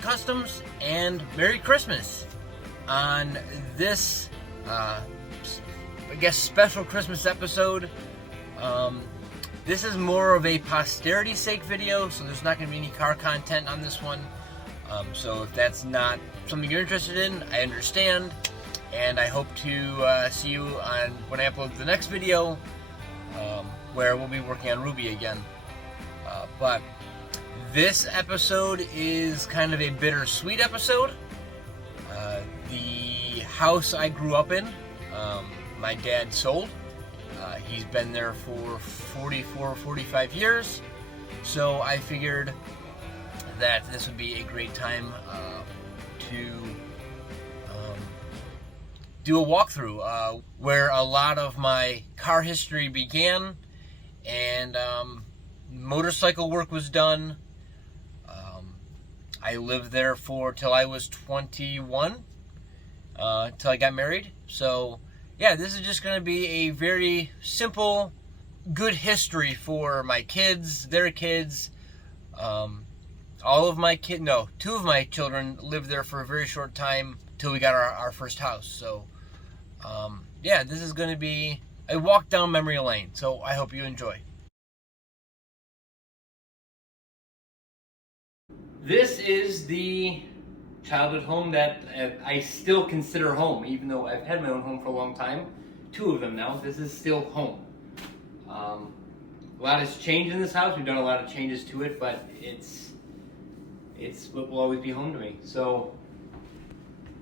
Customs and Merry Christmas. On this, I guess, special Christmas episode, this is more of a posterity sake video, so there's not going to be any car content on this one. So if that's not something you're interested in, I understand, and I hope to see you on when I upload the next video, where we'll be working on Ruby again. But this episode is kind of a bittersweet episode. The house I grew up in, my dad sold. He's been there for 45 years, so I figured that this would be a great time to do a walkthrough where a lot of my car history began, and motorcycle work was done. I lived there till I was 21, till I got married. So yeah, this is just going to be a very simple, good history for my kids, their kids. Two of my children lived there for a very short time till we got our first house. So yeah, this is going to be a walk down memory lane. So I hope you enjoy. This is the childhood home that I still consider home, even though I've had my own home for a long time. 2 of them now. This is still home. A lot has changed in this house. We've done a lot of changes to it, but it's what will always be home to me. So,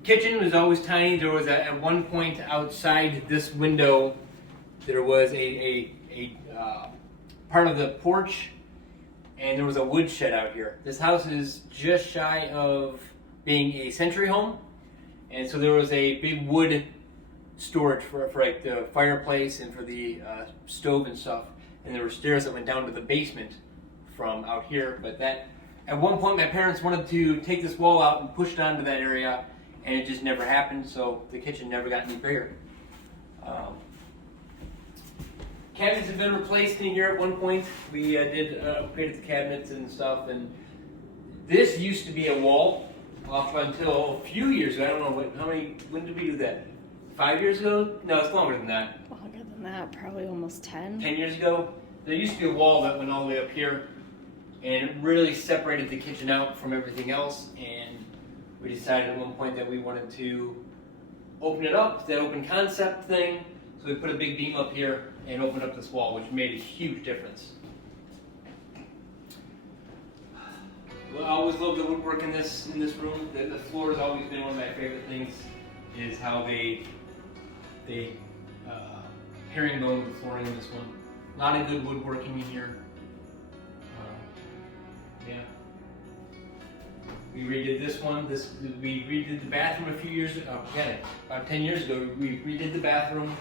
kitchen was always tiny. There was at one point outside this window, there was a part of the porch, and there was a wood shed out here. This house is just shy of being a century home, and so there was a big wood storage for like the fireplace and for the stove and stuff, and there were stairs that went down to the basement from out here. But that, at one point, my parents wanted to take this wall out and push it onto that area, and it just never happened, so the kitchen never got any bigger. Cabinets have been replaced in here at one point. We did upgraded the cabinets and stuff, and this used to be a wall up until a few years ago. I don't know when did we do that? 5 years ago? No, it's longer than that. Longer than that, probably almost 10. 10 years ago. There used to be a wall that went all the way up here, and it really separated the kitchen out from everything else, and we decided at one point that we wanted to open it up, that open concept thing. So we put a big beam up here and opened up this wall, which made a huge difference. Well, I always loved the woodwork in this room. The floor has always been one of my favorite things. Is how they herringbone the flooring in this one. A lot of good woodworking in here. Yeah. We redid this one. We redid the bathroom a few years ago. About 10 years ago, we redid the bathroom.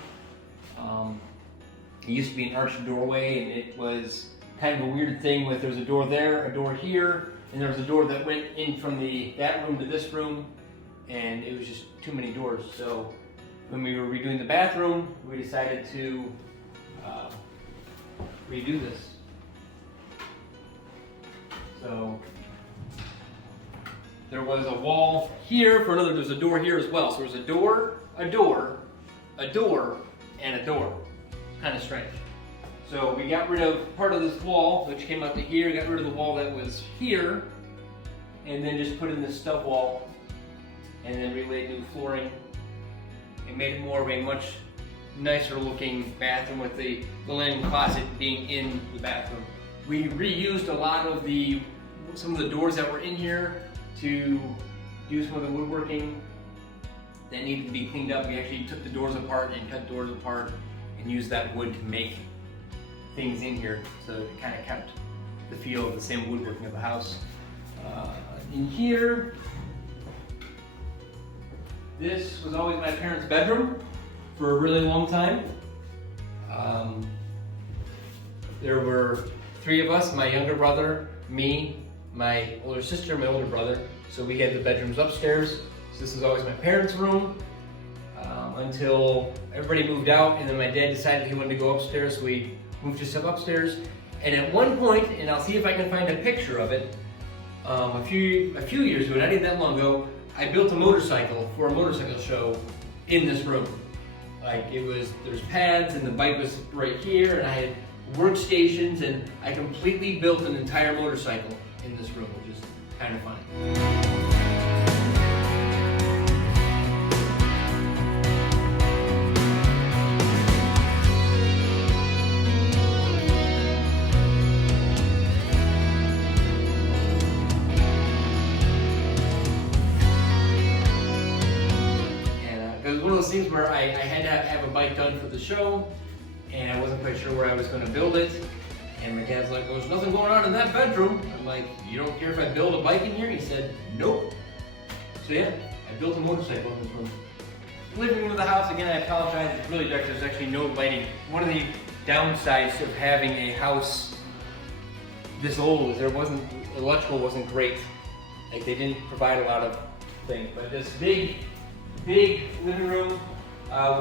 It used to be an arched doorway, and it was kind of a weird thing with there was a door there, a door here, and there was a door that went in from that room to this room, and it was just too many doors. So when we were redoing the bathroom, we decided to redo this. So there was a wall here for another. There's a door here as well. So there's a door, a door, a door, and a door. Kind of strange. So we got rid of part of this wall, which came up to here. Got rid of the wall that was here, and then just put in this stub wall, and then relaid new flooring. It made it more of a much nicer looking bathroom with the linen closet being in the bathroom. We reused a lot of some of the doors that were in here to do some of the woodworking that needed to be cleaned up. We actually took the doors apart and cut doors apart and used that wood to make things in here, so it kind of kept the feel of the same woodworking of the house. In here, this was always my parents' bedroom for a really long time. There were 3 of us, my younger brother, me, my older sister, my older brother. So we had the bedrooms upstairs. So this was always my parents' room until everybody moved out, and then my dad decided he wanted to go upstairs, so we moved his stuff upstairs. And at one point, and I'll see if I can find a picture of it, a few years ago, not even that long ago, I built a motorcycle for a motorcycle show in this room. Like there's pads and the bike was right here, and I had workstations, and I completely built an entire motorcycle in this room, which is kind of funny. It was one of those things where I had to have a bike done for the show, and I wasn't quite sure where I was going to build it. And my dad's like, well, there's nothing going on in that bedroom. I'm like, you don't care if I build a bike in here? He said, nope. So yeah, I built a motorcycle in this room. Living room of the house, again, I apologize, it's really dark, there's actually no lighting. One of the downsides of having a house this old is electrical wasn't great. Like they didn't provide a lot of things, but this big living room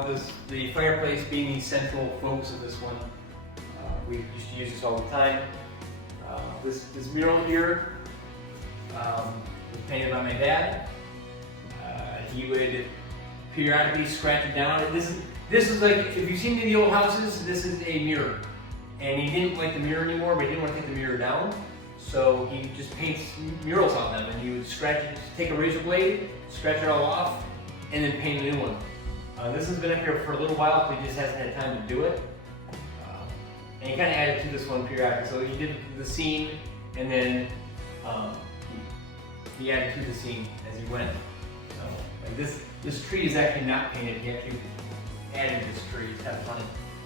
with the fireplace being the central focus of this one. We used to use this all the time. This mural here was painted by my dad. He would periodically scratch it down. This is like, if you've seen the old houses, this is a mirror. And he didn't like the mirror anymore, but he didn't want to take the mirror down. So he just paints murals on them, and he would scratch it, take a razor blade, scratch it all off, and then paint a new one. This has been up here for a little while, but he just hasn't had time to do it. And he kind of added to this one periodically. So he did the scene, and then he added to the scene as he went. So like this tree is actually not painted. He actually added this tree. It's kind of funny.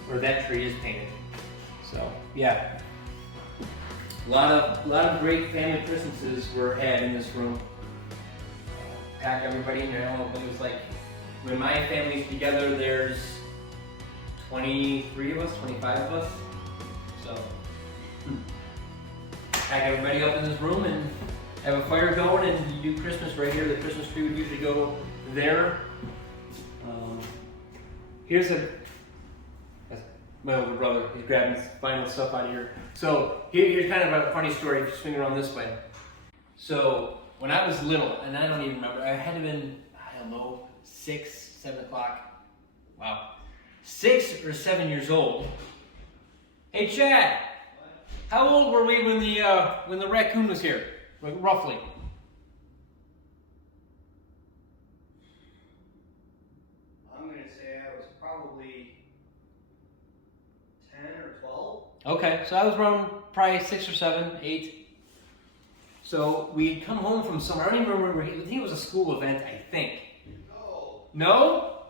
Or that tree is painted. So yeah, a lot of great family Christmases were had in this room. Pack everybody in there. I don't know, it was like when my family's together, there's 23 of us, 25 of us. So pack everybody up in this room and have a fire going, and you do Christmas right here. The Christmas tree would usually go there. Here's that's my older brother. He's grabbing his final stuff out of here. So here's kind of a funny story. Swing around this way. So when I was little, and I don't even remember, I had to been, I don't know, 6, 7 o'clock. Wow. 6 or 7 years old. Hey Chad, how old were we when the raccoon was here? Like roughly. I'm gonna say I was probably 10 or 12. Okay, so I was around probably 6 or 7, 8. So we'd come home from somewhere. I don't even remember. I think it was a school event, I think. No. No?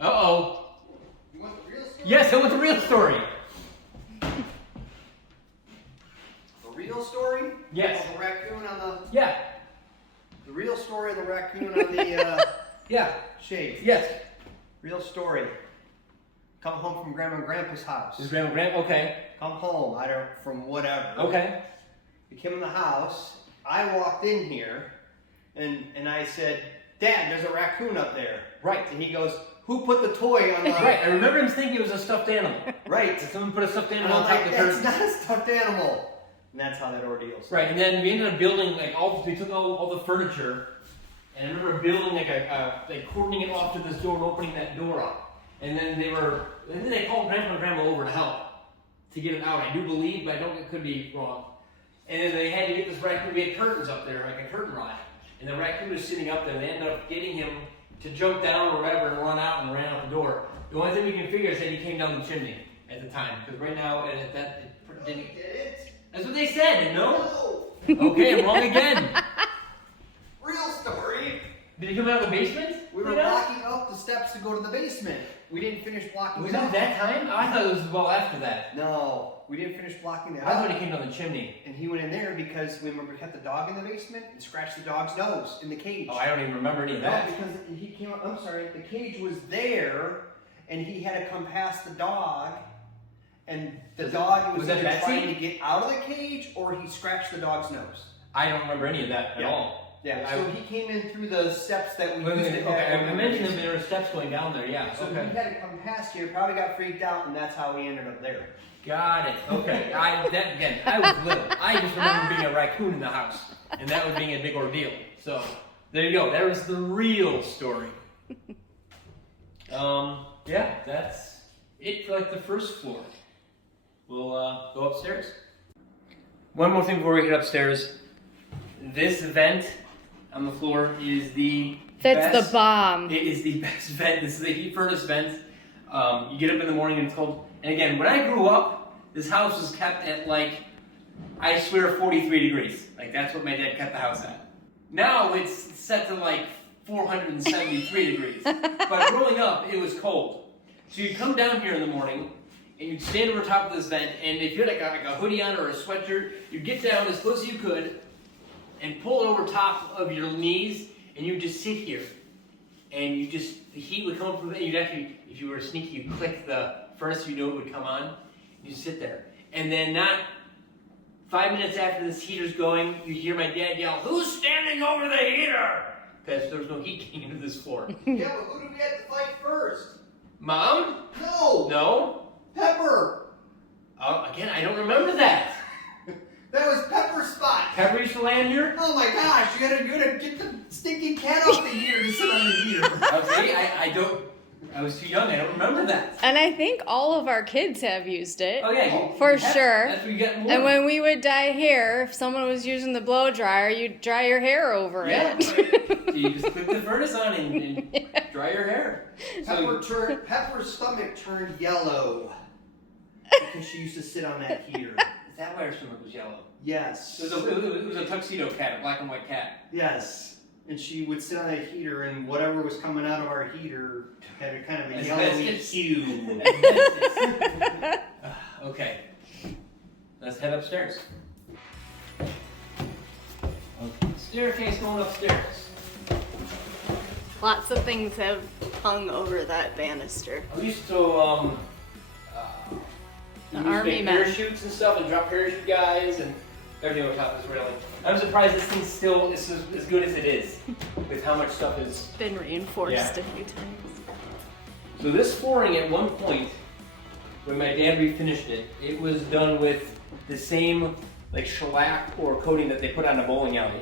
Uh-oh. You want the real story? Yes, that was the real story. The real story? Yes. Of the raccoon on the... Yeah. The real story of the raccoon on the Yeah. shade. Yes. Real story. Come home from Grandma and Grandpa's house. Is Grandma, okay. Come home, from whatever. Okay. We came in the house. I walked in here, and I said, Dad, there's a raccoon up there. Right. And he goes, who put the toy on the... Right, I remember him thinking it was a stuffed animal. Right. That someone put a stuffed And animal I'm on top like, of the that's curtain. not a stuffed animal. And that's how that ordeal started. Right, and then we ended up building, like, we took all the furniture, and I remember building, like cordoning it off to this door and opening that door up. And then they called Grandpa and Grandma over to help to get it out. I do believe, but it could be wrong. And then they had to get this raccoon. We had curtains up there, like a curtain rod. And the raccoon was sitting up there, and they ended up getting him to jump down or whatever and run out and ran out the door. The only thing we can figure is that he came down the chimney at the time. Because right now, it didn't. He did it? That's what they said, no? No. Okay, I'm wrong again. Real story. Did he come out of the basement? We were blocking up the steps to go to the basement. We didn't finish blocking Was it that up. that time? Oh, I thought it was well after that. No, we didn't finish blocking that I thought up. he came down the chimney. And he went in there because we remember we kept the dog in the basement and scratched the dog's nose in the cage. Oh, I don't even remember any of No, that. because he came up, I'm sorry, the cage was there and he had to come past the dog, and the dog was that either Betsy? trying to get out of the cage or he scratched the dog's nose. I don't remember any of that at Yeah. all. Yeah, so he came in through the steps that we used to have. Okay, on I the mentioned basement. there were steps going down there, yeah. So Okay. he had to come past here, probably got freaked out, and that's how we ended up there. Got it. Okay. I was little. I just remember being a raccoon in the house. and that was being a big ordeal. So there you go. That was the real story. Yeah, that's it for like the first floor. We'll go upstairs. One more thing before we get upstairs. This vent on the floor is the That's best. the bomb. It is the best vent. This is the heat furnace vent. You get up in the morning and it's cold. And again, when I grew up, this house was kept at like, I swear, 43 degrees. Like that's what my dad kept the house at. Now it's set to like 473 degrees. But growing up, it was cold. So you'd come down here in the morning and you'd stand over top of this vent, and if you had like a hoodie on or a sweatshirt, you'd get down as close as you could and pull it over top of your knees, and you'd just sit here. And you just, the heat would come up from it. You'd actually, if you were sneaky, you'd click the furnace, you know it would come on. You'd sit there. And then not 5 minutes after this heater's going, you hear my dad yell, "Who's standing over the heater?" Because there was no heat getting into this floor. Yeah, but who did we have to fight first? Mom? No! No? Pepper! Again, I don't remember that. That was Pepper's spot! Pepper used to land here? Oh my gosh, you gotta get the stinking cat off the heater to sit on the heater. Okay, I was too young, I don't remember that. And I think all of our kids have used it. Okay. For sure. That's where you get more. And when we would dye hair, if someone was using the blow dryer, you'd dry your hair over it. So you just put the furnace on and dry your hair. Pepper's stomach turned yellow because she used to sit on that heater. Is that why her stomach was yellow? Yes. It was a tuxedo cat, a black and white cat. Yes. And she would sit on that heater, and whatever was coming out of our heater had a kind of a Asbestos. yellowy hue. Okay. Let's head upstairs. Okay. Staircase going upstairs. Lots of things have hung over that banister. I used to The used to army make men. parachutes and stuff, and drop parachute guys and everything on top of this railing. I'm surprised this thing still is as good as it is, with how much stuff is. Been reinforced Yeah. a few times. So this flooring at one point, when my dad refinished it, it was done with the same like shellac or coating that they put on a bowling alley.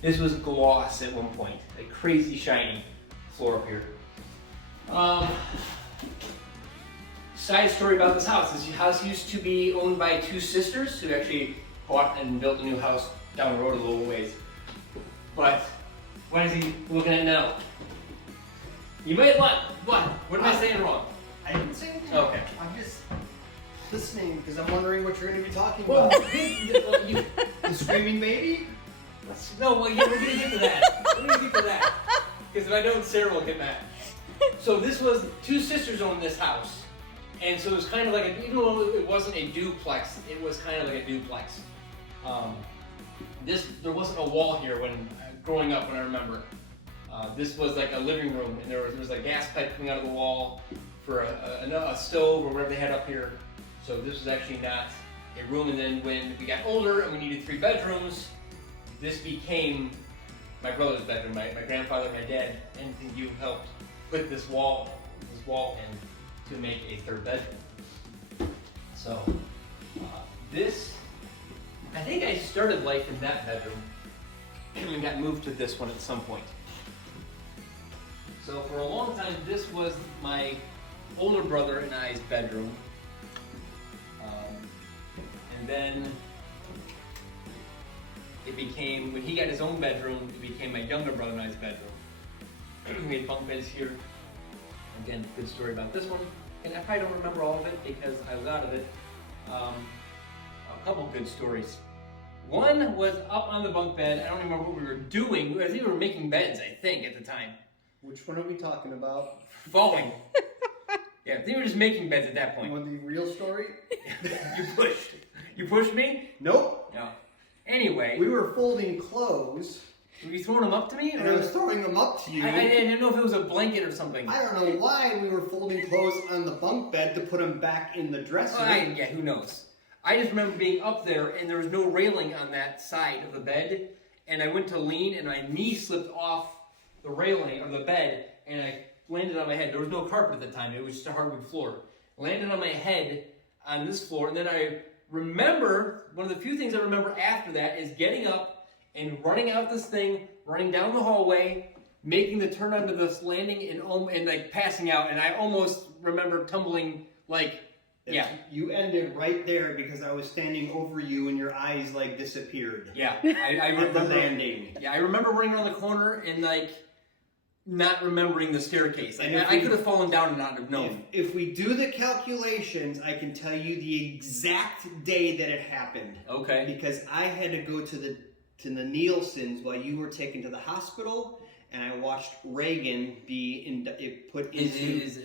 This was gloss at one point, like crazy shiny floor up here. Side story about this house. This house used to be owned by two sisters who actually bought and built a new house down the road a little ways. But what is he looking at now? You might what? What am I saying wrong? I didn't say anything. Okay. I'm just listening because I'm wondering what you're going to be talking Well, about. you, The screaming baby? no, well, yeah, we're gonna get to that. We're gonna get to that. Because if I don't, Sarah will get mad. So this was, two sisters owned this house. And so it was kind of like, even though it wasn't a duplex, it was kind of like a duplex. There wasn't a wall here when, growing up, when I remember. This was like a living room, and there was a gas pipe coming out of the wall for a stove or whatever they had up here. So this was actually not a room. And then when we got older and we needed 3 bedrooms, this became my brother's bedroom. My grandfather, my dad, and you helped put this wall in to make a 3rd bedroom. So this, I think I started life in that bedroom and got moved to this one at some point. So for a long time, this was my older brother and I's bedroom. And then it became, when he got his own bedroom, it became my younger brother and I's bedroom. We had bunk beds here. Again, good story about this one. And I probably don't remember all of it because I was out of it. A couple good stories. One was up on the bunk bed. I don't remember what we were doing. I think we were making beds, I think, at the time. Which one are we talking about? Falling. Yeah, I think we were just making beds at that You point. want the real story? You pushed. You pushed me? Nope. No. Anyway. We were folding clothes, Were you throwing them up to me? and I was throwing them up to you. I didn't know if it was a blanket or something. I don't know why we were folding clothes on the bunk bed to put them back in the dresser. Yeah, who knows? I just remember being up there and there was no railing on that side of the bed, and I went to lean and my knee slipped off the railing of the bed and I landed on my head. There was no carpet at the time, it was just a hardwood floor. Landed on my head on this floor, and then I remember, one of the few things I remember after that is getting up and running out this thing, running down the hallway, making the turn onto this landing, and like passing out. And I almost remember tumbling, like, yeah. You ended right there because I was standing over you and your eyes like disappeared. Yeah, I remember landing. Yeah, I remember running around the corner and like not remembering the staircase. Like, I could have fallen down and not have known. If we do the calculations, I can tell you the exact day that it happened. Okay. Because I had to go to the Nielsen's while you were taken to the hospital, and I watched Reagan be put into His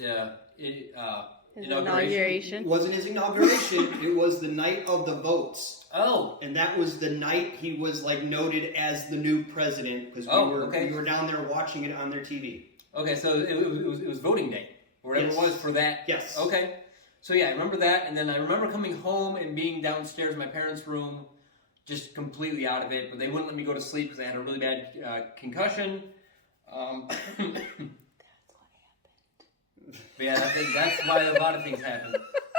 It inauguration. wasn't his inauguration. It was the night of the votes. Oh. And that was the night he was like noted as the new president because we were down there watching it on their TV. Okay, so it was voting day, or whatever it was for that. Yes. Okay. So yeah, I remember that, and then I remember coming home and being downstairs in my parents' room, just completely out of it. But they wouldn't let me go to sleep because I had a really bad concussion. But yeah, that's why a lot of things happen.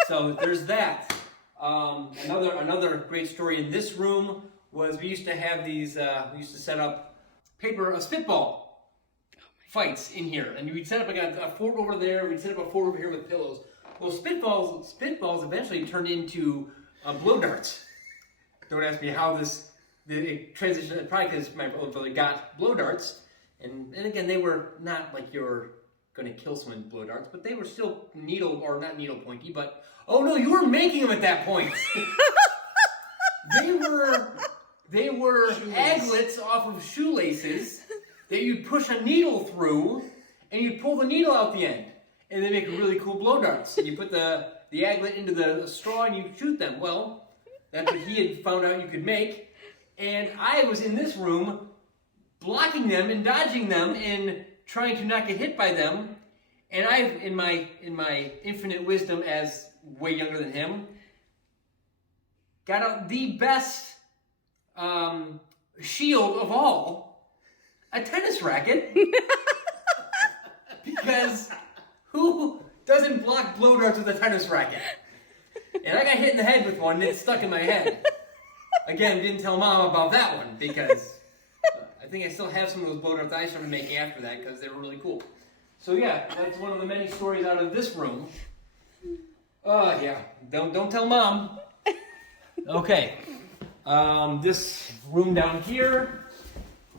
So there's that. Another great story in this room was we used to have these. We used to set up spitball fights in here, and we'd set up a fort over there. We'd set up a fort over here with pillows. Well, spitballs eventually turned into blow darts. Don't ask me how it transitioned. Probably because my older brother got blow darts, and again they were not like you're going to kill someone with blow darts, but they were still not needle pointy, but oh no, you were making them at that point. they were aglets off of shoelaces that you'd push a needle through, and you'd pull the needle out the end, and they make really cool blow darts. You put the aglet into the straw and you shoot them. Well, that's what he had found out you could make, and I was in this room blocking them and dodging them and trying to not get hit by them, and I've, in my infinite wisdom as way younger than him, got out the best shield of all, a tennis racket, because who doesn't block blow darts with a tennis racket? And I got hit in the head with one, and it stuck in my head. Again, didn't tell Mom about that one, because I think I still have some of those blow darts I started making after that because they were really cool. So yeah, that's one of the many stories out of this room. Yeah, don't tell Mom. Okay, this room down here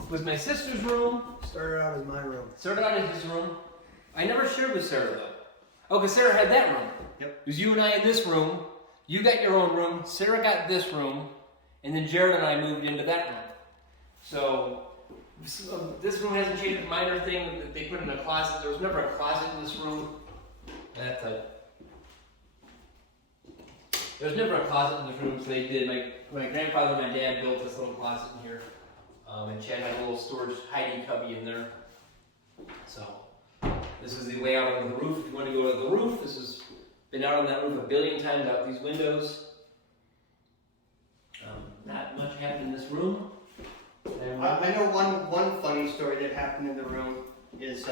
was my sister's room. Started out as my room. Started out as his room. I never shared with Sarah though. Oh, because Sarah had that room. Yep. It was you and I in this room. You got your own room. Sarah got this room, and then Jared and I moved into that room. So this room hasn't changed. A minor thing that they put in a closet. There was never a closet in this room. There was never a closet in this room, so they did. My grandfather and my dad built this little closet in here, and Chad had a little storage hiding cubby in there. So this is the way out on the roof. If you want to go to the roof, this has been out on that roof a billion times out these windows. Not much happened in this room. I know one funny story that happened in the room is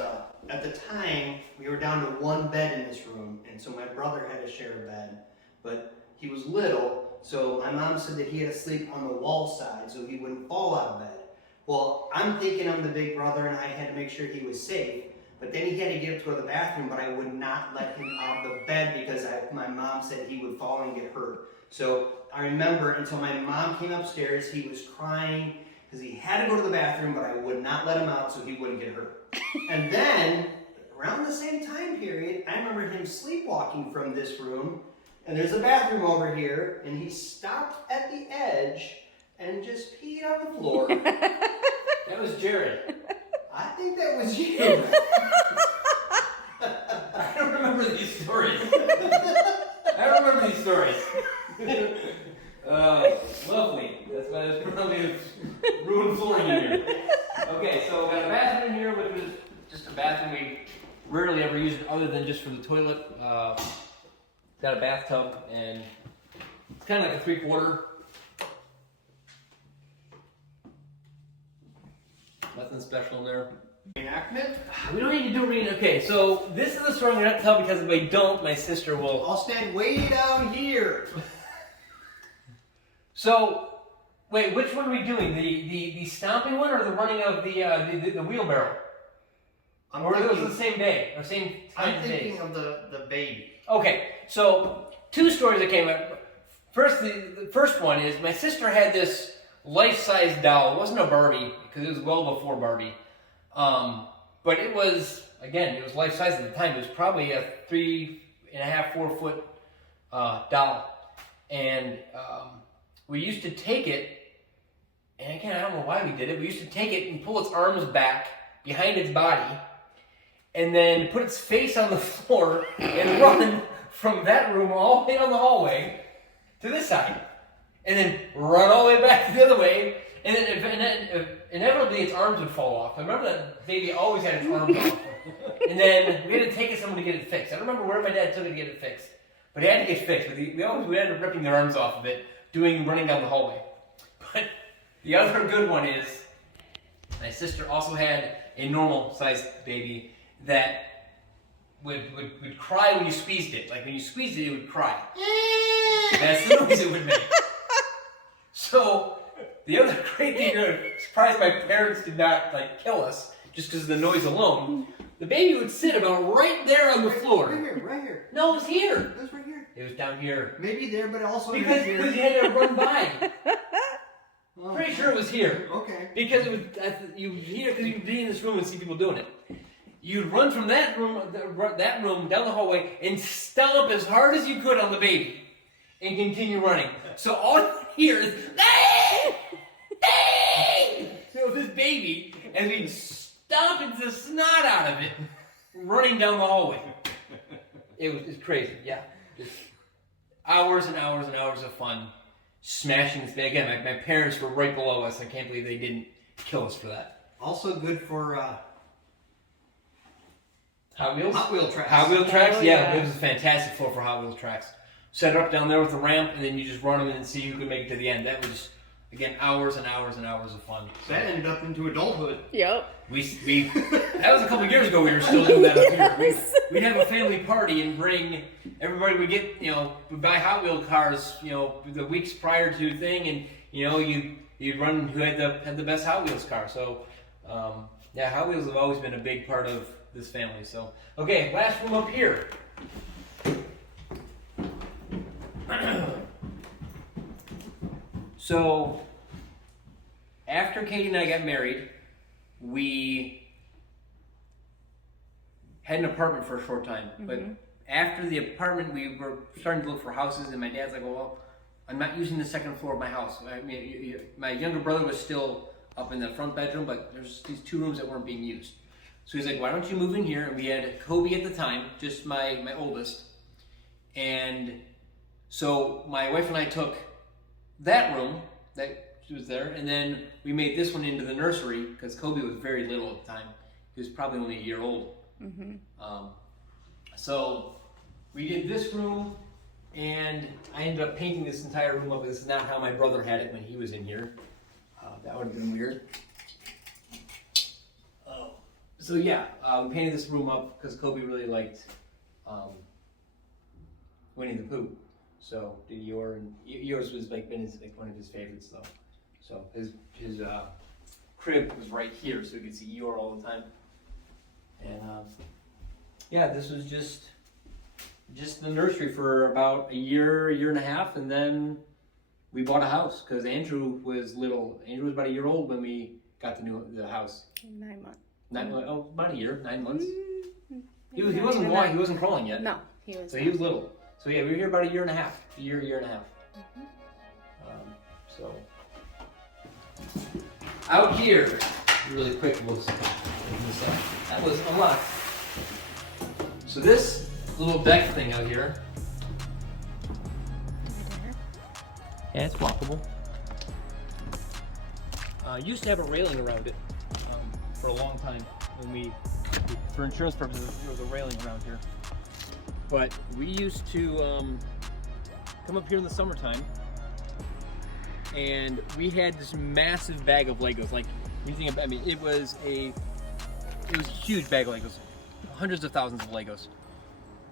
at the time we were down to one bed in this room, and so my brother had to share a bed, but he was little, so my mom said that he had to sleep on the wall side so he wouldn't fall out of bed. Well, I'm thinking I'm the big brother and I had to make sure he was safe, but then he had to get up to go to the bathroom, but I would not let him out of the bed because my mom said he would fall and get hurt. So I remember until my mom came upstairs, he was crying because he had to go to the bathroom, but I would not let him out so he wouldn't get hurt. And then, around the same time period, I remember him sleepwalking from this room, and there's a bathroom over here, and he stopped at the edge and just peed on the floor. That was Jared. I think that was you. I don't remember these stories. Lovely. That's why there's probably ruined flooring in here. Okay, so got a bathroom in here, which is just a bathroom we rarely ever use it other than just for the toilet. Got a bathtub, and it's kind of like a 3/4. Nothing special in there. Reenactment? We don't need to do reenactment. Okay, so this is the story I'm going to tell because if I don't, my sister will. I'll stand way down here. So, Wait, which one are we doing? The stomping one or the running of the wheelbarrow? Or it was the same day or same time I'm of days? thinking of the baby. Okay, so 2 stories that came up. First, the first one is my sister had this life-size doll. It wasn't a Barbie because it was well before Barbie, but it was life-size at the time. It was probably a 3.5, 4 foot doll, and we used to take it. And again, I don't know why we did it. We used to take it and pull its arms back behind its body, and then put its face on the floor and run from that room all the way down the hallway to this side, and then run all the way back the other way, and then inevitably its arms would fall off. I remember that baby always had its arms off, and then we had to take it somewhere to get it fixed. I don't remember where my dad took it to get it fixed, but it had to get fixed. But we ended up ripping their arms off of it, running down the hallway. But the other good one is my sister also had a normal-sized baby that would cry when you squeezed it. Like when you squeezed it, it would cry. That's the noise it would make. So the other great thing, surprised my parents did not kill us just because of the noise alone. The baby would sit about right there on the floor. Right here. No, it was here. It was right here. It was down here. Maybe there, but also Because you had to run by. Pretty sure it was here. Okay. Because it was you hear because you'd be in this room and see people doing it. You'd run from that room down the hallway and stomp as hard as you could on the baby, and continue running. So all you hear is this baby, and we'd stomp the snot out of it, running down the hallway. It's crazy, yeah. Just hours and hours and hours of fun. Smashing this. Again, my parents were right below us. I can't believe they didn't kill us for that. Also good for Hot Wheels? Hot Wheel tracks. Hot Wheel tracks? Oh, Yeah, yeah. it was a fantastic floor for Hot Wheel tracks. Set it up down there with the ramp, and then you just run them and see who can make it to the end. That was, again, hours and hours and hours of fun. That ended up into adulthood. Yep. We that was a couple years ago. We were still doing that up here. We'd have a family party and bring everybody. Would get we'd buy Hot Wheel cars the weeks prior to thing, and you'd run who had the best Hot Wheels car. So yeah, Hot Wheels have always been a big part of this family. So okay, last room up here. So after Katie and I got married, we had an apartment for a short time. Mm-hmm. But after the apartment, we were starting to look for houses, and my dad's like, well, I'm not using the second floor of my house. I mean, my younger brother was still up in the front bedroom, but there's these 2 rooms that weren't being used. So he's like, why don't you move in here? And we had Kobe at the time, just my oldest. And so my wife and I took that room that was there, and then we made this one into the nursery because Kobe was very little at the time. He was probably only a year old. Mm-hmm. So we did this room, and I ended up painting this entire room up. This is not how my brother had it when he was in here. That would have been weird. So yeah, we painted this room up because Kobe really liked Winnie the Pooh. So did yours was been one of his favorites though. So his crib was right here, so you could see Eeyore all the time. And yeah, this was just the nursery for about a year and a half, and then we bought a house because Andrew was little. Andrew was about a year old when we got the house. 9 months. About a year, 9 months. He wasn't walking, he wasn't crawling yet. No, he was. So he was little. So yeah, we were here about a year and a half. A year and a half. So out here, really quick, we'll open this up. That was unlocked. So this little deck thing out here. Yeah, it's walkable. Used to have a railing around it for a long time. For insurance purposes, there was a railing around here. But we used to come up here in the summertime, and we had this massive bag of Legos. Like, you think about, I mean, it was a huge bag of Legos, hundreds of thousands of Legos.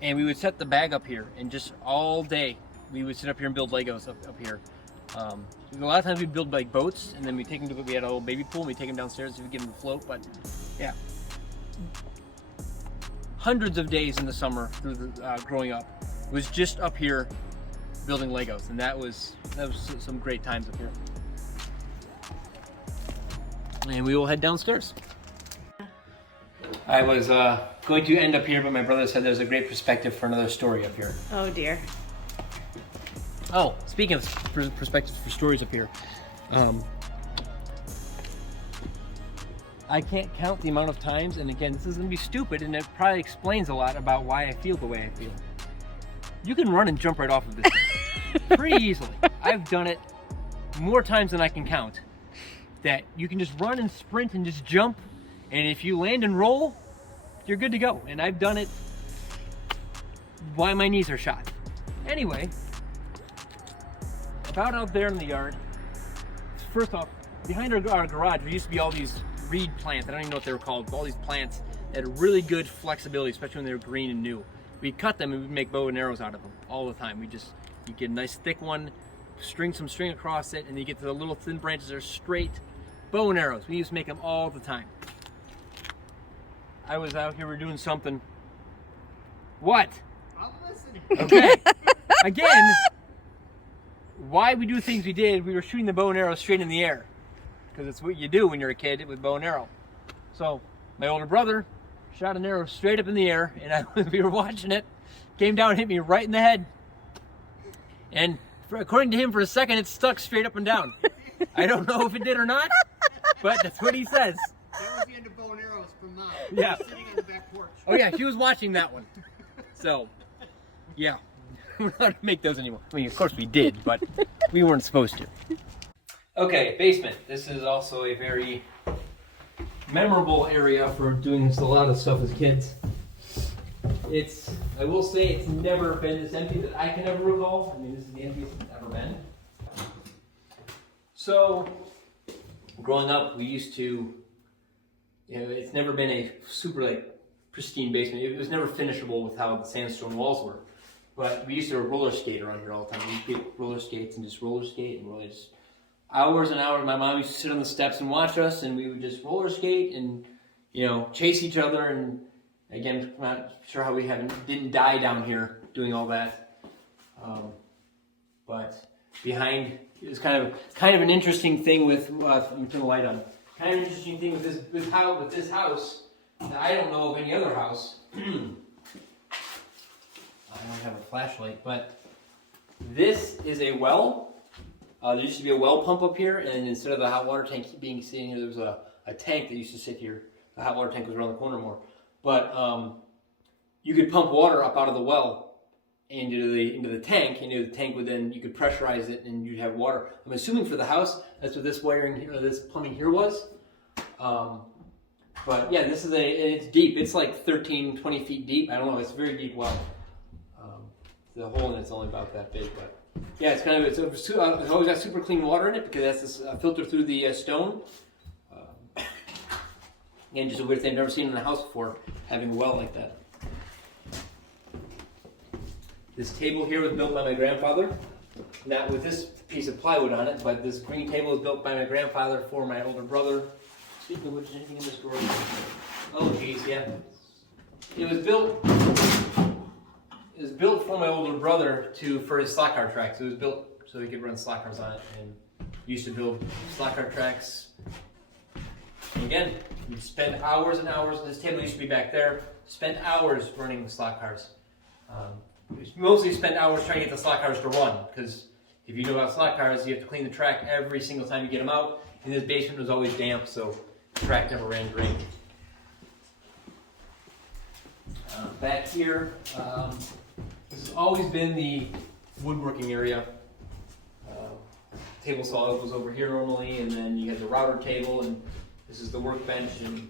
And we would set the bag up here, and just all day we would sit up here and build Legos up here. A lot of times we build like boats, and then we take them to. We had a little baby pool, and we take them downstairs to give them a float. But yeah, hundreds of days in the summer through the growing up was just up here building Legos, and that was some great times up here. And we will head downstairs. I was going to end up here, but my brother said there's a great perspective for another story up here. Oh dear. Oh, speaking of perspectives for stories up here, I can't count the amount of times, and again, this is going to be stupid, and it probably explains a lot about why I feel the way I feel. You can run and jump right off of this thing pretty easily. I've done it more times than I can count. That you can just run and sprint and just jump, and if you land and roll, you're good to go. And I've done it while my knees are shot. Anyway, about out there in the yard, first off, behind our garage, there used to be all these reed plants. I don't even know what they were called. All these plants that had really good flexibility, especially when they were green and new. We'd cut them and we'd make bow and arrows out of them all the time. You get a nice thick one, string some string across it, and you get to the little thin branches that are straight. Bow and arrows. We used to make them all the time. I was out here, we're doing something. What? I'm listening. Okay. Again, why we do things we did, we were shooting the bow and arrow straight in the air. Because it's what you do when you're a kid with bow and arrow. So, my older brother shot an arrow straight up in the air, and we were watching it. Came down and hit me right in the head. And according to him, for a second, it stuck straight up and down. I don't know if it did or not, but that's what he says. That was the end of bow and arrows from Mom. Yeah. Sitting on the back porch. Oh yeah, she was watching that one. So, yeah. We're not going to make those anymore. I mean, of course we did, but we weren't supposed to. Okay, basement. This is also a very memorable area for doing a lot of stuff as kids. I will say it's never been this empty that I can ever recall. I mean, this is the emptiest it's ever been. So, growing up, we used to, it's never been a super pristine basement. It was never finishable with how the sandstone walls were. But we used to roller skate around here all the time. We used to get roller skates and just roller skate and really just hours and hours. My mom used to sit on the steps and watch us, and we would just roller skate and chase each other. And again, I'm not sure how we didn't die down here doing all that. But behind is kind of an interesting thing with let me turn the light on. Kind of an interesting thing with this house that I don't know of any other house. I don't have a flashlight, but this is a well. There used to be a well pump up here, and instead of the hot water tank being sitting here, there was a tank that used to sit here. The hot water tank was around the corner more. But you could pump water up out of the well into the tank, and the tank would then, you could pressurize it, and you'd have water. I'm assuming for the house, that's what this wiring, this plumbing here was. But yeah, this is it's deep. It's like 13, 20 feet deep. I don't know, it's a very deep well. The hole in it's only about that big, but yeah, it's always got super clean water in it because that's this filter through the stone. Again, just a weird thing I've never seen in a house before, having a well like that. This table here was built by my grandfather, not with this piece of plywood on it, but this green table was built by my grandfather for my older brother. Speaking of which, is anything in this drawer? Oh, geez, yeah. It was built for my older brother for his slot car tracks. It was built so he could run slot cars on it, and we used to build slot car tracks. And again, we'd spend hours and hours. This table used to be back there. Spent hours running the slot cars. We mostly spent hours trying to get the slot cars to run, because if you know about slot cars, you have to clean the track every single time you get them out. And this basement was always damp, so the track never ran great. Back here, this has always been the woodworking area. Table saw was over here normally, and then you had the router table, and this is the workbench, and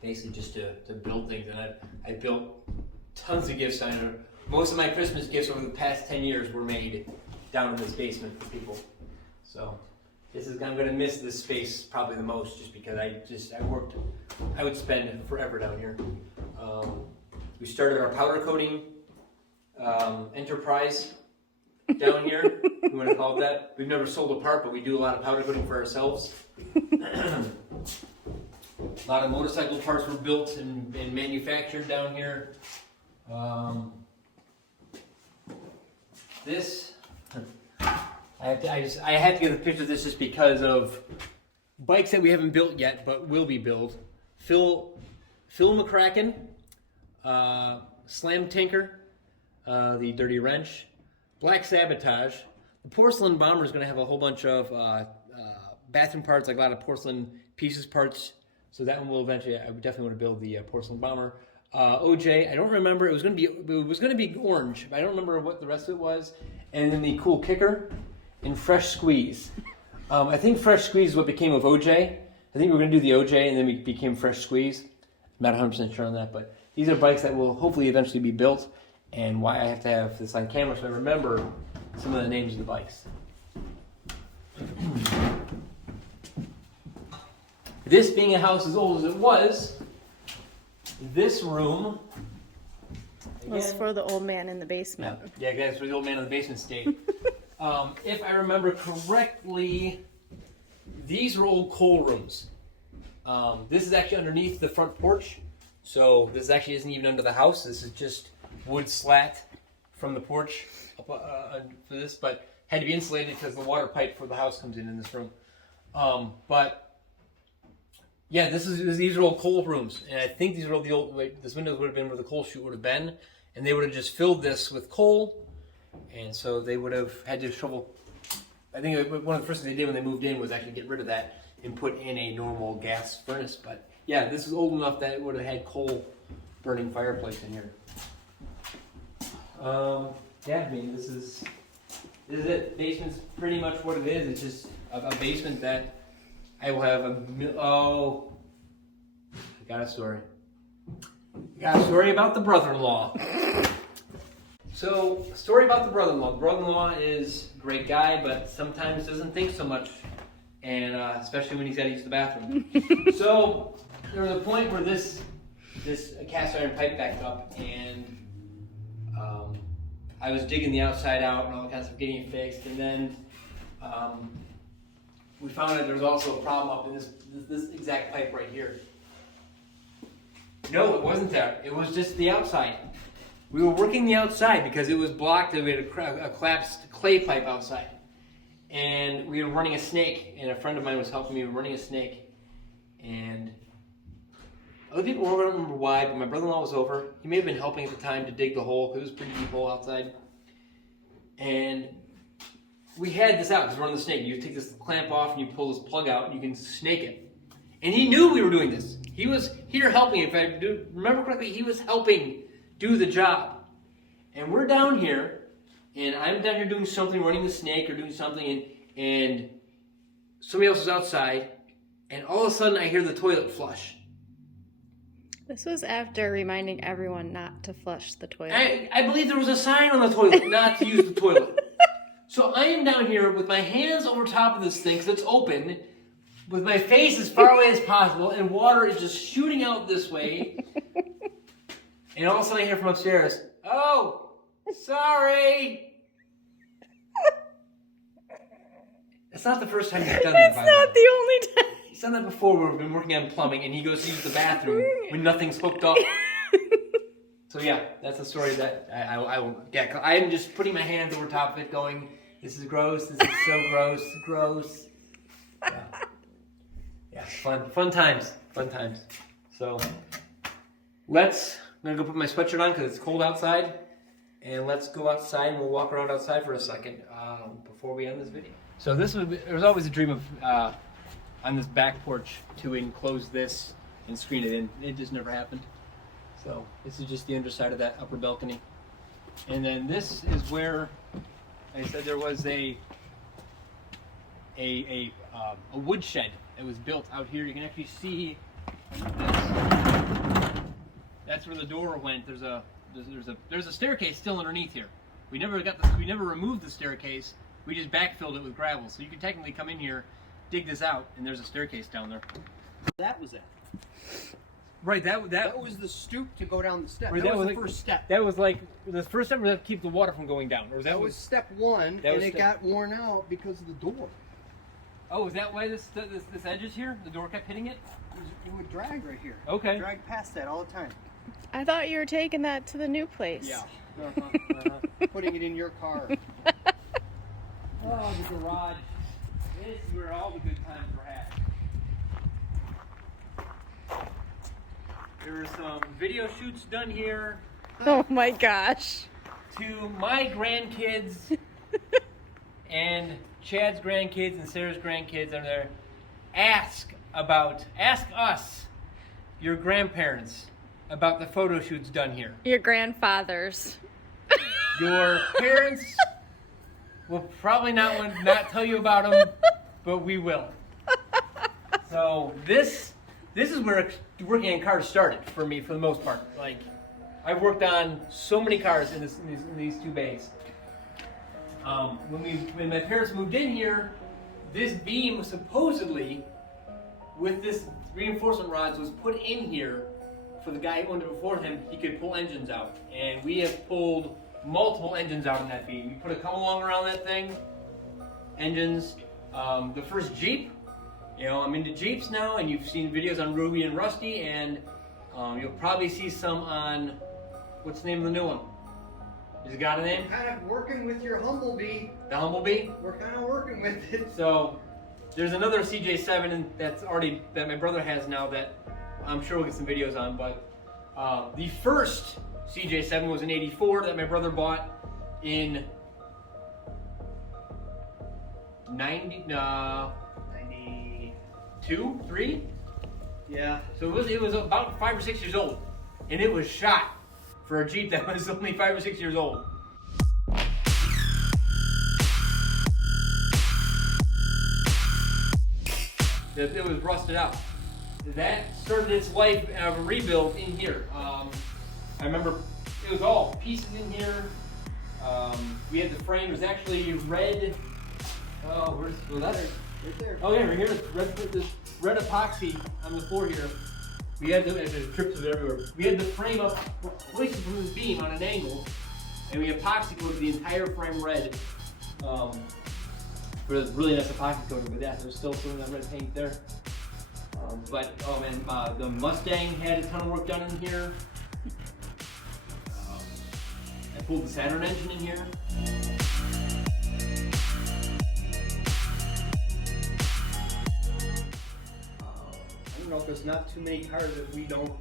basically just to build things. And I built tons of gifts down here. Most of my Christmas gifts over the past 10 years were made down in this basement for people. So I'm going to miss this space probably the most, just because I would spend forever down here. We started our powder coating enterprise down here. you want to call it that. We've never sold a part, but we do a lot of powder coating for ourselves. A lot of motorcycle parts were built and manufactured down here. This, I have to get a picture of this just because of bikes that we haven't built yet, but will be built. Phil McCracken, Slam Tinker, the Dirty Wrench, Black Sabotage. The Porcelain Bomber is going to have a whole bunch of bathroom parts, like a lot of porcelain pieces parts. So that one will eventually. I would definitely want to build the Porcelain Bomber. OJ, I don't remember. It was going to be orange, but I don't remember what the rest of it was. And then the Cool Kicker and Fresh Squeeze. I think Fresh Squeeze is what became of OJ. I think we were going to do the OJ and then we became Fresh Squeeze. I'm not 100% sure on that, but these are bikes that will hopefully eventually be built, and why I have to have this on camera so I remember some of the names of the bikes. This being a house as old as it was, this room was for the old man in the basement. Yeah, guys, for the old man in the basement state. If I remember correctly, these were old coal rooms. This is actually underneath the front porch, so this actually isn't even under the house. This is just wood slat from the porch up, for this, but had to be insulated because the water pipe for the house comes in this room. But yeah, these are old coal rooms, and I think these are the old. This windows would have been where the coal chute would have been, and they would have just filled this with coal, and so they would have had to shovel. I think one of the first things they did when they moved in was actually get rid of that and put in a normal gas furnace. But yeah, this is old enough that it would have had coal burning fireplace in here. Yeah, I mean, this is it. Basement's pretty much what it is. It's just a basement that I will have I got a story. About the brother-in-law. So, story about the brother-in-law. The brother-in-law is a great guy, but sometimes doesn't think so much, and especially when he's got to use the bathroom. So, there was a point where this cast iron pipe backed up, and I was digging the outside out and all that kind of stuff, getting it fixed, and then we found that there was also a problem up in this exact pipe right here. No, it wasn't that. It was just the outside. We were working the outside because it was blocked. We had a collapsed clay pipe outside. And we were running a snake, and a friend of mine was helping me running a snake. And other people, I don't remember why, but my brother-in-law was over. He may have been helping at the time to dig the hole, because it was a pretty deep hole outside. And we had this out, because we're running the snake. You take this clamp off, and you pull this plug out, and you can snake it. And he knew we were doing this. He was here helping. If I remember correctly, he was helping do the job. And we're down here, and I'm down here doing something, running the snake or doing something, and somebody else is outside, and all of a sudden I hear the toilet flush. This was after reminding everyone not to flush the toilet. I believe there was a sign on the toilet not to use the toilet. So I am down here with my hands over top of this thing because it's open, with my face as far away as possible, and water is just shooting out this way. And all of a sudden I hear from upstairs, "Oh, sorry." It's not the first time he's done that, by the way. It's not the only time. He's done that before. We've been working on plumbing, and he goes to use the bathroom when nothing's hooked up. So yeah, that's a story that I will get. I'm just putting my hands over top of it going, "This is gross. This is so gross. Gross." Yeah, fun times. So I'm gonna go put my sweatshirt on because it's cold outside, and let's go outside and we'll walk around outside for a second before we end this video. So there was always a dream of on this back porch to enclose this and screen it in. It just never happened. So this is just the underside of that upper balcony, and then this is where I said there was a wood shed that was built out here. You can actually see this. That's where the door went. There's a staircase still underneath here. We never removed the staircase. We just backfilled it with gravel. So you can technically come in here, dig this out, and there's a staircase down there. That was it. Right. That was the stoop to go down the step. Right, that was the like, first step. That was like the first step was to keep the water from going down, or was That was step one, and it got worn out because of the door. Oh, is that why this edge is here? The door kept hitting it? It would drag right here. Okay. Drag past that all the time. I thought you were taking that to the new place. Yeah. Putting it in your car. Oh, the garage. This is where all the good times were had. There were some video shoots done here. Oh my gosh. To my grandkids and Chad's grandkids and Sarah's grandkids are there. Ask us, your grandparents, about the photo shoots done here. Your grandfathers. Your parents will probably not tell you about them, but we will. So this is where working on cars started for me, for the most part. Like, I've worked on so many cars in these two bays. When my parents moved in here, this beam was supposedly, with this reinforcement rods, was put in here for the guy who owned it before him. He could pull engines out, and we have pulled multiple engines out in that beam. We put a couple long around that thing, engines. The first Jeep, I'm into Jeeps now, and you've seen videos on Ruby and Rusty, and you'll probably see some on, what's the name of the new one? Has it got a name? Kind of working with your Humblebee. The Humblebee? We're kind of working with it. So there's another CJ7 that my brother has now that I'm sure we'll get some videos on, but the first CJ7 was an 84 that my brother bought in 92, 3? Yeah. So it was about 5 or 6 years old, and it was shot for a Jeep that was only 5 or 6 years old. It was rusted out. That started its life of a rebuild in here. I remember it was all pieces in here. We had the frame. It was actually red. Oh, where's the leather? Right there. Oh yeah, right here. This red epoxy on the floor here. We had there's trips of it everywhere. We had the frame up, placed from this beam on an angle, and we epoxy coated the entire frame red. For a really nice epoxy coating, but yeah, there's still some of that red paint there. But oh man, the Mustang had a ton of work done in here. I pulled the Saturn engine in here. I don't know if there's not too many cars that we don't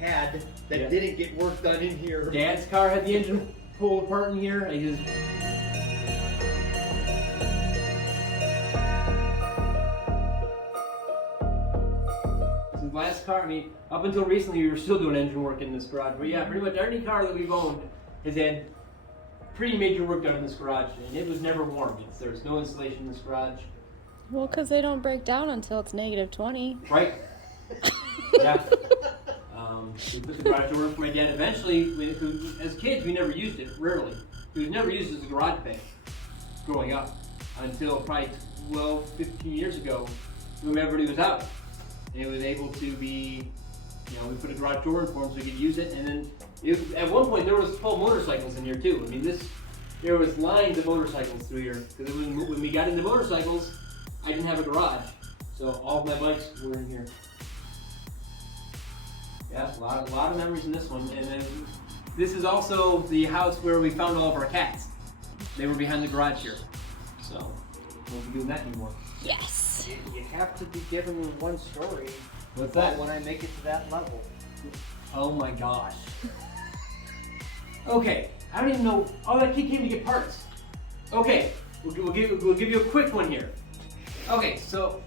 had that Yeah. didn't get work done in here. Dad's car had the engine pulled apart in here. Last car, up until recently we were still doing engine work in this garage, but yeah, pretty much every car that we've owned has had pretty major work done in this garage, and it was never warm. There's no insulation in this garage. Well, because they don't break down until it's -20. Right. Yeah. We put the garage door in for my dad. Eventually, as kids, we never used it, rarely. It was never used as a garage bay growing up until probably 12, 15 years ago when everybody was out. And it was able to be, we put a garage door in for him so we could use it. And then at one point there was 12 motorcycles in here too. There was lines of motorcycles through here. Because when we got into motorcycles, I didn't have a garage. So all of my bikes were in here. Yeah, a lot of memories in this one. And then this is also the house where we found all of our cats. They were behind the garage here. So we won't be doing that anymore. Yes. You have to be given one story. What's that? When I make it to that level. Oh my gosh. Okay, I don't even know. Oh, that kid came to get parts. Okay, we'll give you a quick one here. Okay, so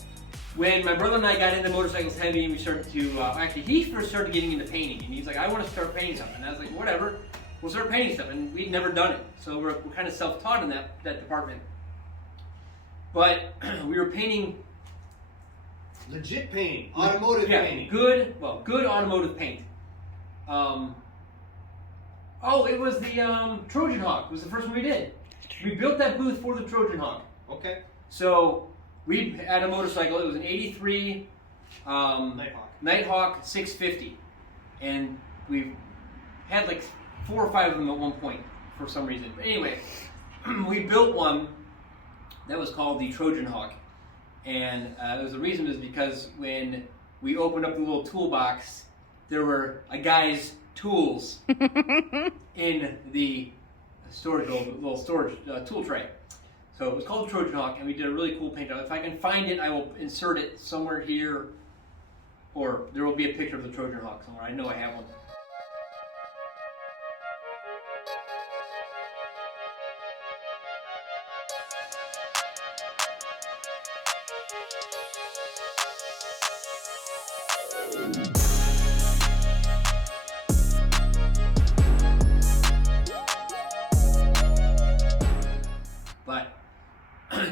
when my brother and I got into motorcycles heavy, and we started to he first started getting into painting, and he's like, I want to start painting something. And I was like, whatever, we'll start painting stuff, and we'd never done it, so we're kind of self-taught in that department. But we were painting. Legit painting. Automotive painting. Good automotive paint. It was the Trojan Hawk. Was the first one we did. We built that booth for the Trojan Hawk. Okay. So we had a motorcycle. It was an '83 Nighthawk 650. and we've had like 4 or 5 of them at one point for some reason. But anyway, we built one that was called the Trojan Hawk, and the reason is because when we opened up the little toolbox, there were a guy's tools in the little storage tool tray. So it was called the Trojan Hawk, and we did a really cool paint job. If I can find it, I will insert it somewhere here, or there will be a picture of the Trojan Hawk somewhere. I know I have one. But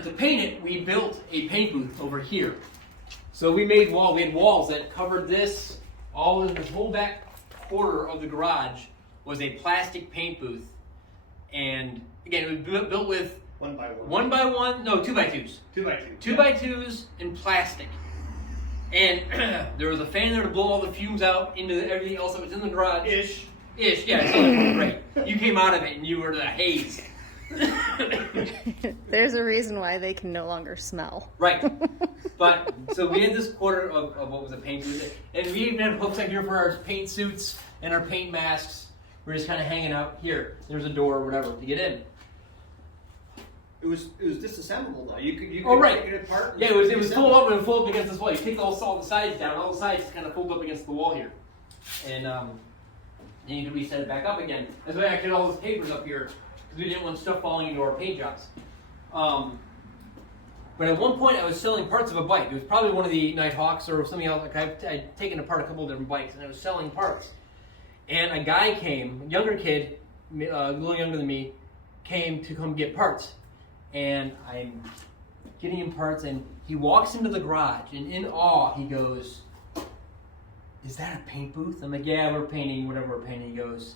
to paint it, we built a paint booth over here. So we had walls that covered this, all of this whole back quarter of the garage was a plastic paint booth. And again, it was built with 1 by 1. 1 by 1, no, 2 by 2s. 2 by 2. 2 by 2s in plastic. And there was a fan there to blow all the fumes out into everything else that was in the garage. Ish, yeah, so it was great. You came out of it and you were the haze. There's a reason why they can no longer smell. Right. But, so we had this quarter of what was a paint booth, and we even had hooks like here for our paint suits and our paint masks. We're just kind of hanging out here. There's a door or whatever to get in. It was disassemblable though. You could take it apart. Yeah, it was fold up and fold up against this wall. You take all the sides down, all the sides kind of fold up against the wall here, and then you can reset it back up again. That's why I actually had all those papers up here because we didn't want stuff falling into our paint jobs. But at one point, I was selling parts of a bike. It was probably one of the Nighthawks or something else. Like I'd taken apart a couple of different bikes, and I was selling parts. And a guy came, a younger kid, a little younger than me, came to come get parts. And I'm getting him parts, and he walks into the garage, and in awe, he goes, "Is that a paint booth?" I'm like, "Yeah, we're painting whatever we're painting." He goes,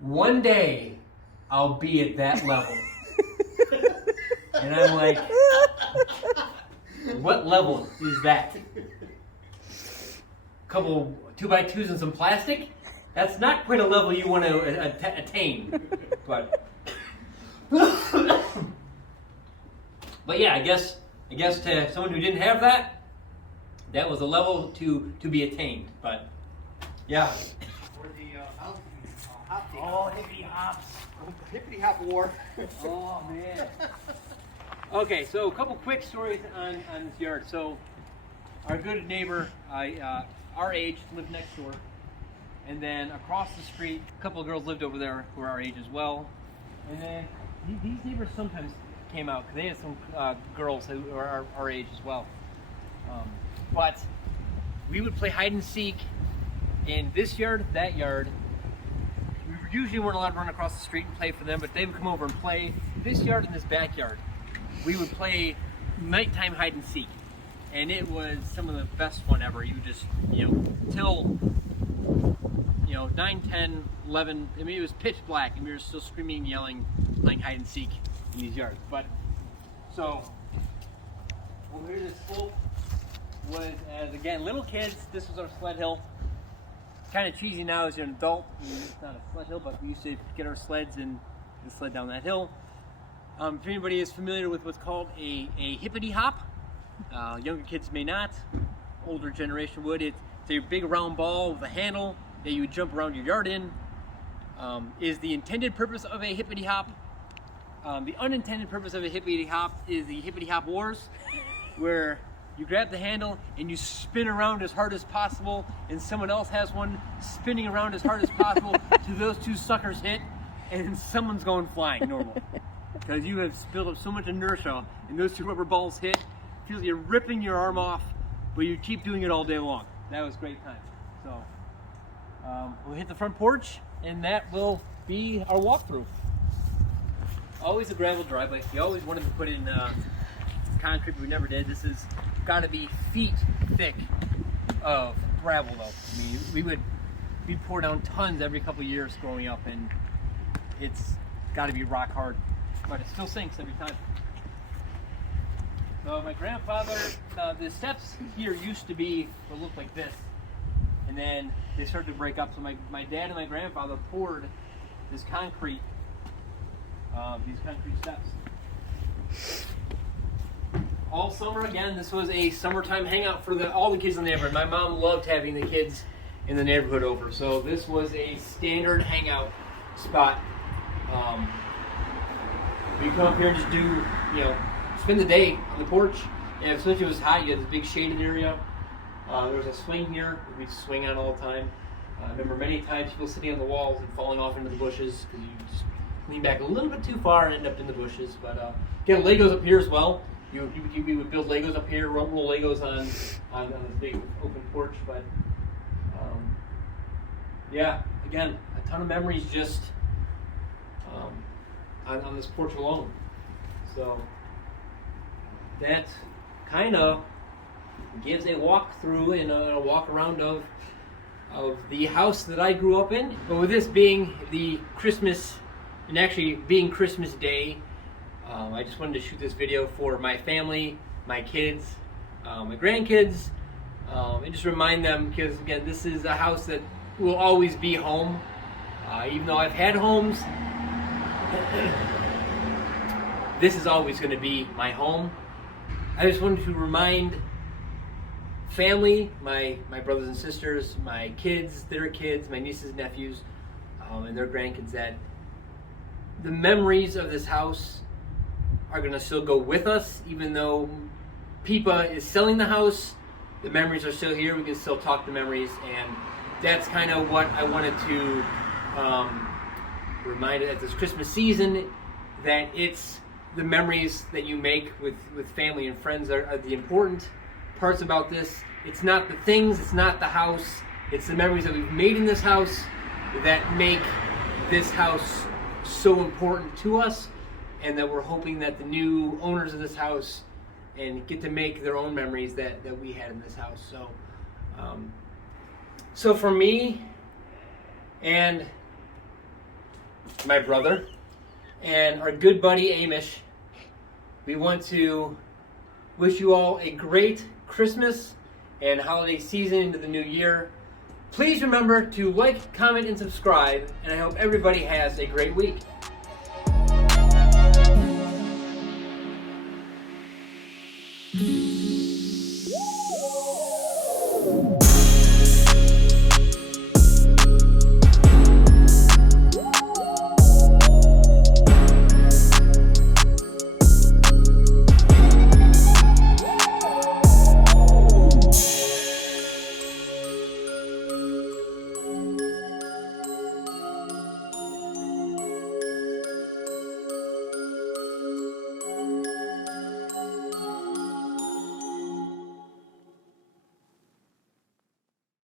"One day, I'll be at that level." And I'm like, "What level is that? A couple 2 by 2s and some plastic? That's not quite a level you want to attain." But yeah, I guess to someone who didn't have that, that was a level to be attained. But yeah. Or the hop Oh, hippity hops. hippity hop war. Oh man. Okay, so a couple quick stories on this yard. So our good neighbor, our age, lived next door, and then across the street, a couple of girls lived over there who were our age as well. And then these neighbors sometimes came out because they had some girls who are our age as well. But we would play hide and seek in this yard, that yard. We usually weren't allowed to run across the street and play for them, but they would come over and play this yard and this backyard. We would play nighttime hide and seek, and it was some of the best fun ever. You just, till 9, 10, 11. I mean, it was pitch black, and we were still screaming and yelling, playing hide and seek in these yards. But so over here, this slope was, as again, little kids. This was our sled hill. Kind of cheesy now as an adult. I mean, it's not a sled hill, but we used to get our sleds and sled down that hill. If anybody is familiar with what's called a hippity hop, younger kids may not. Older generation would. It's a big round ball with a handle that you would jump around your yard in. Is the intended purpose of a hippity hop. The unintended purpose of a hippity hop is the hippity hop wars, where you grab the handle and you spin around as hard as possible, and someone else has one spinning around as hard as possible till those two suckers hit, and someone's going flying normal. Because you have built up so much inertia, and those two rubber balls hit, feels like you're ripping your arm off, but you keep doing it all day long. That was a great time. So we'll hit the front porch, and that will be our walkthrough. Always a gravel driveway. We always wanted to put in concrete, but we never did. This has got to be feet thick of gravel, though. I mean, we'd pour down tons every couple of years growing up, and it's got to be rock hard. But it still sinks every time. So my grandfather, the steps here used to be what looked like this. and then they started to break up. So my dad and my grandfather poured this concrete, these concrete steps. All summer, again, this was a summertime hangout for all the kids in the neighborhood. My mom loved having the kids in the neighborhood over, so this was a standard hangout spot. We come up here and just do, spend the day on the porch. And especially if it was hot, you had this big shaded area. There was a swing here we'd swing on all the time. I remember many times people sitting on the walls and falling off into the bushes because you just lean back a little bit too far and end up in the bushes. But again, Legos up here as well. We would build Legos up here, roll Legos on this big open porch. But yeah, again, a ton of memories just on this porch alone. So that kind of gives a walkthrough and a walk around of the house that I grew up in. But with this being the Christmas, and actually being Christmas Day, I just wanted to shoot this video for my family, my kids, my grandkids, and just remind them, because again, this is a house that will always be home. Even though I've had homes, this is always going to be my home. I just wanted to remind family, my brothers and sisters, my kids, their kids, my nieces and nephews, and their grandkids, that the memories of this house are going to still go with us. Even though Pipa is selling the house, the memories are still here. We can still talk the memories, and that's kind of what I wanted to remind at this Christmas season, that it's the memories that you make with family and friends are the important parts about this. It's not the things, it's not the house, it's the memories that we've made in this house that make this house so important to us, and that we're hoping that the new owners of this house and get to make their own memories that we had in this house. So for me and my brother and our good buddy Amish, we want to wish you all a great Christmas and holiday season into the new year. Please remember to like, comment, and subscribe, and I hope everybody has a great week.